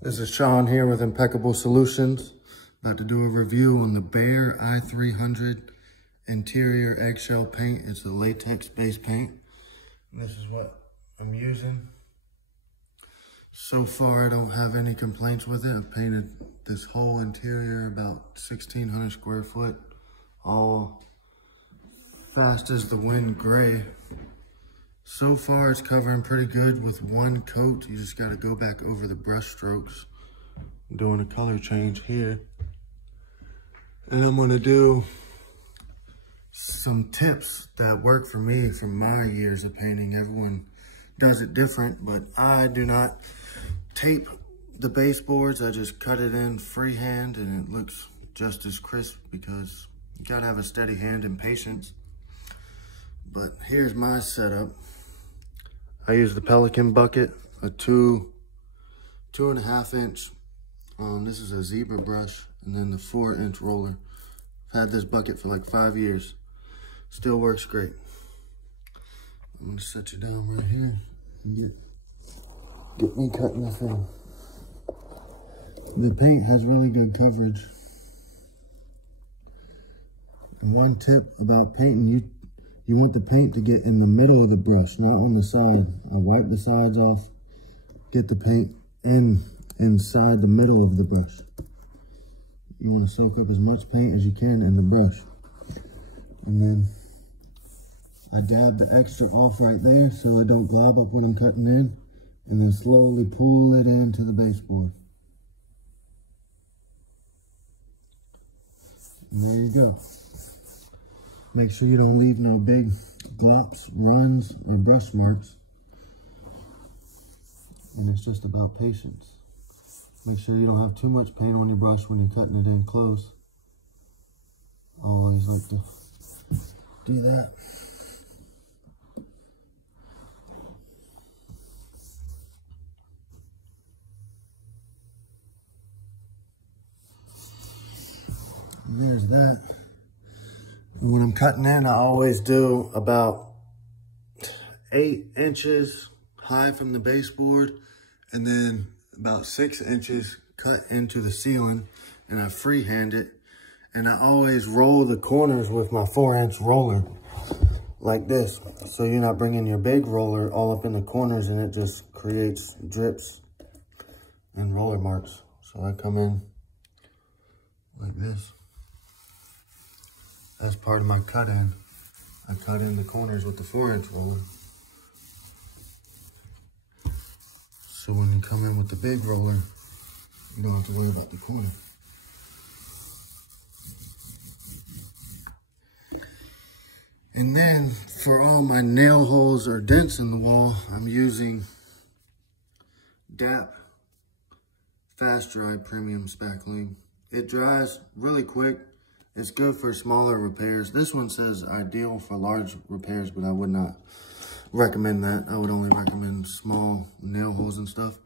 This is Sean here with Impeccable Solutions. About to do a review on the BEHR I300 interior eggshell paint. It's a latex-based paint. And this is what I'm using. So far, I don't have any complaints with it. I've painted this whole interior, about 1,600 square foot, all fast as the wind gray. So far, it's covering pretty good with one coat. You just got to go back over the brush strokes. I'm doing a color change here. And I'm going to do some tips that work for me from my years of painting. Everyone does it different, but I do not tape the baseboards. I just cut it in freehand, and it looks just as crisp because you got to have a steady hand and patience. But here's my setup. I use the Pelican bucket, a 2.5 inch. This is a zebra brush, and then the 4-inch roller. I've had this bucket for like 5 years. Still works great. I'm gonna set you down right here and get me cutting this in. The paint has really good coverage. And one tip about painting, you want the paint to get in the middle of the brush, not on the side. I wipe the sides off, get the paint inside the middle of the brush. You want to soak up as much paint as you can in the brush. And then I dab the extra off right there so it don't glob up when I'm cutting in, and then slowly pull it into the baseboard. And there you go. Make sure you don't leave no big glops, runs, or brush marks. And it's just about patience. Make sure you don't have too much paint on your brush when you're cutting it in close. I always like to do that. And there's that. And when I'm cutting in, I always do about 8 inches high from the baseboard, and then about 6 inches cut into the ceiling, and I freehand it. And I always roll the corners with my 4-inch roller like this. So you're not bringing your big roller all up in the corners, and it just creates drips and roller marks. So I come in like this. As part of my cut in, I cut in the corners with the 4-inch roller. So when you come in with the big roller, you don't have to worry about the corner. And then for all my nail holes or dents in the wall, I'm using DAP Fast Dry Premium Spackling. It dries really quick. It's good for smaller repairs. This one says ideal for large repairs, but I would not recommend that. I would only recommend small nail holes and stuff.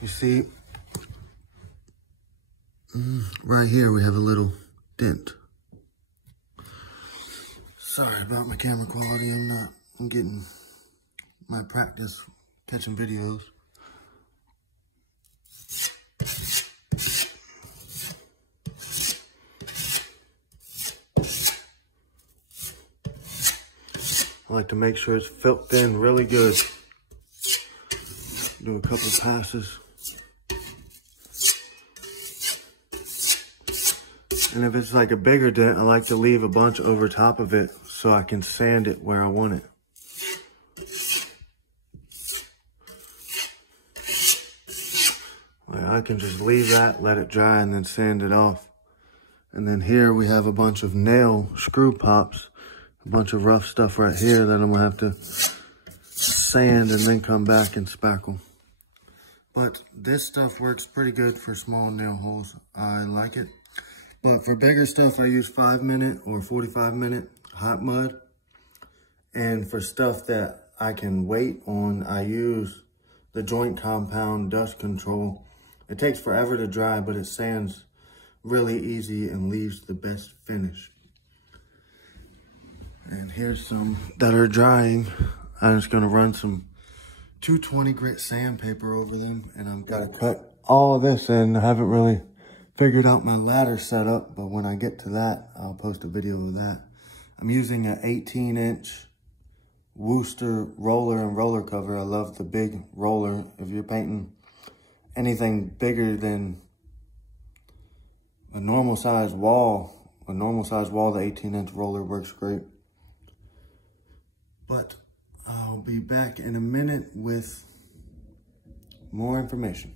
You see, right here we have a little dent. Sorry about my camera quality. I'm getting my practice catching videos. I like to make sure it's filled in really good. Do a couple passes. And if it's like a bigger dent, I like to leave a bunch over top of it so I can sand it where I want it. Like I can just leave that, let it dry, and then sand it off. And then here we have a bunch of nail screw pops. A bunch of rough stuff right here that I'm gonna have to sand and then come back and spackle. But this stuff works pretty good for small nail holes. I like it. But for bigger stuff, I use 5-minute or 45-minute hot mud. And for stuff that I can wait on, I use the Joint Compound Dust Control. It takes forever to dry, but it sands really easy and leaves the best finish. And here's some that are drying. I'm just gonna run some 220 grit sandpaper over them, and I've got to cut all of this in. I haven't really figured out my ladder setup, but when I get to that, I'll post a video of that. I'm using an 18-inch Worcester roller and roller cover. I love the big roller. If you're painting anything bigger than a normal size wall, the 18-inch roller works great. But I'll be back in a minute with more information.